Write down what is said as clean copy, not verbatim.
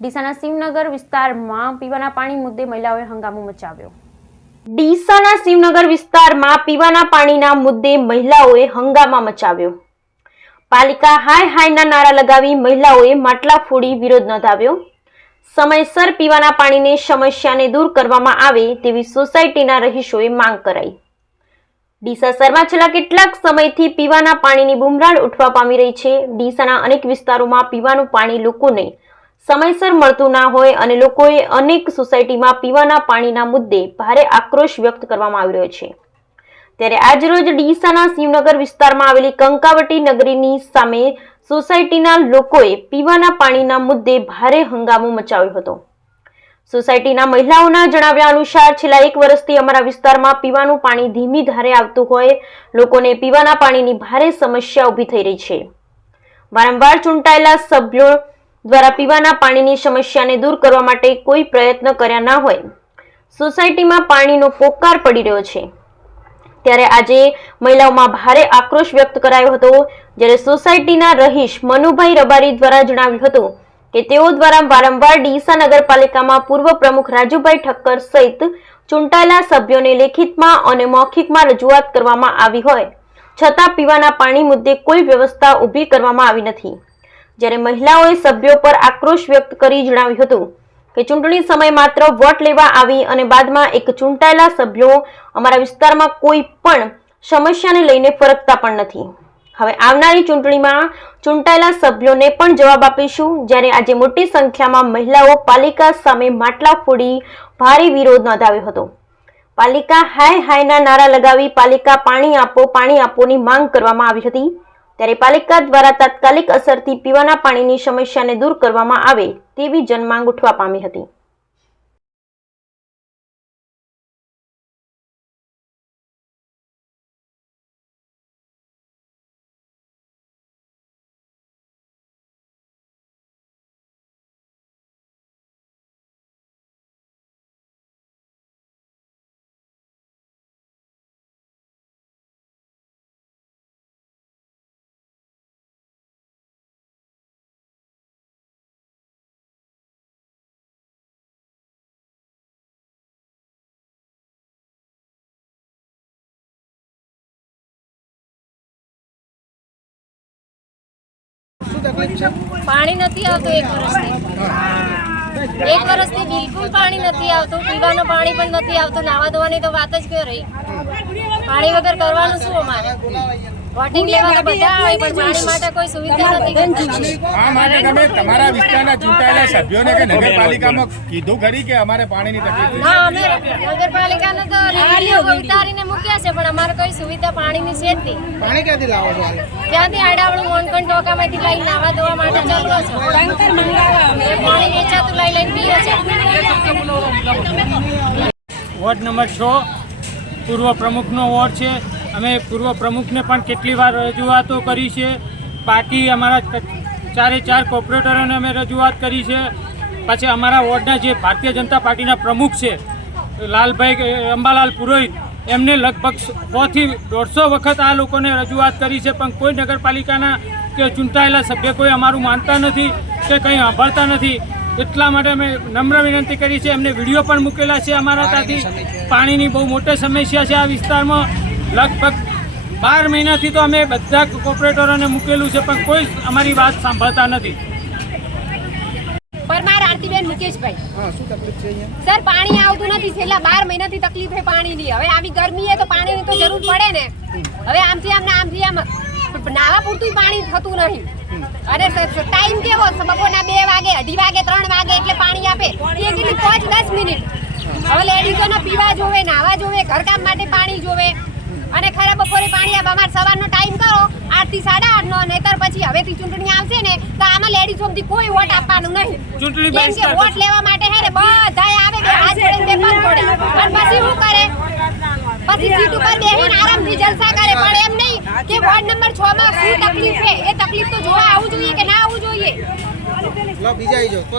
ડીસાના શિવનગર વિસ્તારમાં પીવાના પાણી મુદ્દે મહિલાઓએ હંગામો મચાવ્યો। ડીસાના શિવનગર વિસ્તારમાં પીવાના પાણીના મુદ્દે મહિલાઓએ હંગામા મચાવ્યો। પાલિકા હાય હાયના નારા લગાવી મહિલાઓએ માટલા ફોડી વિરોધ નોંધાવ્યો। સમયસર પીવાના પાણીની સમસ્યાને દૂર કરવામાં આવે તેવી સોસાયટીના રહીશોએ માંગ કરાઈ। ડીસા શહેરમાં છેલ્લા કેટલાક સમયથી પીવાના પાણીની બુમરાણ ઉઠવા પામી રહી છે। ડીસાના અનેક વિસ્તારોમાં પીવાનું પાણી લોકોને સમયસર મળતું ના હોય અને લોકોએ અનેક સોસાયટીમાં પીવાના પાણીના મુદ્દે ભારે આક્રોશ વ્યક્ત કરવામાં આવી રહ્યો છે। ત્યારે આજરોજ ડીસાના શિવનગર વિસ્તારમાં આવેલી કંકાવટી નગરીની સામે સોસાયટીના લોકોએ પીવાના પાણીના મુદ્દે ભારે હંગામો મચાવ્યો હતો। સોસાયટીના મહિલાઓના જણાવ્યા અનુસાર છેલ્લા 1 વર્ષથી અમારા વિસ્તારમાં પીવાનું પાણી ધીમી ધારે આવતું હોય લોકોને પીવાના પાણીની ભારે સમસ્યા ઊભી થઈ રહી છે। વારંવાર ચૂંટાયેલા સભ્યો દ્વારા પીવાના પાણીની સમસ્યાને દૂર કરવા માટે કોઈ પ્રયત્ન કર્યા ના હોય સોસાયટીમાં પાણીનો પોકાર પડી રહ્યો છે। ત્યારે આજે મહિલાઓમાં ભારે આક્રોશ વ્યક્ત કરાયો હતો। જ્યારે સોસાયટીના રહીશ મનુભાઈ રબારી દ્વારા જણાવ્યું હતું કે તેઓ દ્વારા વારંવાર ડીસા નગરપાલિકામાં પૂર્વ પ્રમુખ રાજુભાઈ ઠક્કર સહિત ચૂંટાયેલા સભ્યોને લેખિતમાં અને મૌખિકમાં રજૂઆત કરવામાં આવી હોય છતાં પીવાના પાણી મુદ્દે કોઈ વ્યવસ્થા ઊભી કરવામાં આવી નથી। જ્યારે મહિલાઓએ સભ્યો પર આક્રોશ વ્યક્ત કરી જણાવ્યું હતું કે ચૂંટણી સમય માત્ર વોટ લેવા આવી અને બાદમાં એક ચૂંટાયેલા સભ્યો અમારા વિસ્તારમાં કોઈ પણ સમસ્યાને લઈને ફરકતા પણ નથી। હવે આવનારી ચૂંટણીમાં ચૂંટાયેલા સભ્યોને પણ જવાબ આપીશું। જ્યારે આજે મોટી સંખ્યામાં મહિલાઓ પાલિકા સામે માટલા ફોડી ભારે વિરોધ નોંધાવ્યો હતો। પાલિકા હાય હાયના નારા લગાવી પાલિકા પાણી આપોની માંગ કરવામાં આવી હતી। ત્યારે પાલિકા દ્વારા તાત્કાલિક અસરથી પીવાના પાણીની સમસ્યાને દૂર કરવામાં આવે તેવી જનમાંગ ઉઠવા પામી હતી। પાણી નથી આવતું 1 વર્ષથી। 1 વર્ષથી બિલકુલ પાણી નથી આવતું। પીવાનું પાણી પણ નથી આવતું। નાવા ધોવાની તો વાત જ ક્યાં રહી। પાણી વગર કરવાનું શું અમારે? વોટિંગ લેવા તો બધા આવે પણ પાણી માટે કોઈ સુવિધા નથી। આ માટે તમે તમારા વિસ્તારના ચૂંટાયેલા સભ્યોને કે નગરપાલિકામાં કીધું ખરી કે અમારે પાણીની તકલીફ? હા, અમે નગરપાલિકાને તો રેડિયો ઉતારીને મૂક્યા છે પણ અમારે કોઈ સુવિધા પાણીની છે જ નહીં। પાણી ક્યાંથી લાવો છો? ત્યાંથી આડાવડું મોનકણ ટોકામાંથી લઈને નાવા ધોવા માટે ચાલતો છે। પાણી વેચાતું લઈને પીએ છે। વોર્ડ નંબર 6 પૂર્વ પ્રમુખનો વોર્ડ છે। અમે પૂર્વ પ્રમુખને પણ કેટલી વાર રજૂઆતો કરી છે। બાકી અમારા 4 કોર્પોરેટરોને અમે રજૂઆત કરી છે। પછી અમારા વોર્ડના જે ભારતીય જનતા પાર્ટીના પ્રમુખ છે લાલભાઈ અંબાલાલ પુરોહિત એમને લગભગ 100 થી 150 વખત આ લોકોને રજૂઆત કરી છે પણ કોઈ નગરપાલિકાના કે ચૂંટાયેલા સભ્ય કોઈ અમારું માનતા નથી કે કંઈ સાંભળતા નથી। એટલા માટે અમે નમ્ર વિનંતી કરી છે। એમને વિડીયો પણ મૂકેલા છે અમારા ત્યાંથી। પાણીની બહુ મોટી સમસ્યા છે આ વિસ્તારમાં। લગભગ 12 મહિનાથી તો અમે બધા કોર્પોરેટરોને મૂકેલું છે પણ કોઈ અમારી વાત સાંભળતા નથી। પરમાર આરતીબેન મુકેશભાઈ, હા, શું તકલીફ છે અહીંયા? સર પાણી આવતું નથી। છેલ્લા 12 મહિનાથી તકલીફ છે પાણીની। હવે આવી ગરમી તો પાણીની તો જરૂર પડે ને। હવે આમથી આમ નાવા પૂરતું પાણી થતું નહીં। અને ટાઈમ કેવો? બપોરના 2 વાગે, 2:30 વાગે, 3 વાગે એટલે પાણી આપે। એ કેટલી 5-10 મિનિટ। હવે લેડીઝોને પીવા જોવે, નાવા જોવે, ઘરકામ માટે પાણી જોવે અને ખરા બપોરે પાણી આપે। અમારે સવારનો ટાઈમ કરો 8 થી 8:30 નો, નહીતર પછી હવેથી ચૂંટણી આવશે ને તો આમાં લેડીઝોમાંથી કોઈ વોટ આપવાનું નહીં। કેમ કે વોટ લેવા માટે હે ને બધાય આવે, બે હાથ જોડીને બે પગ જોડે અને પછી શું કરે? પછી સીટ ઉપર બેસીને આરામથી જલસા કરે। પણ એમ નહીં કે વોર્ડ નંબર 6 માં શું તકલીફ છે એ તકલીફ તો જોવા આવવું જોઈએ કે ના આવવું જોઈએ? લો બીજા આવી જાઓ।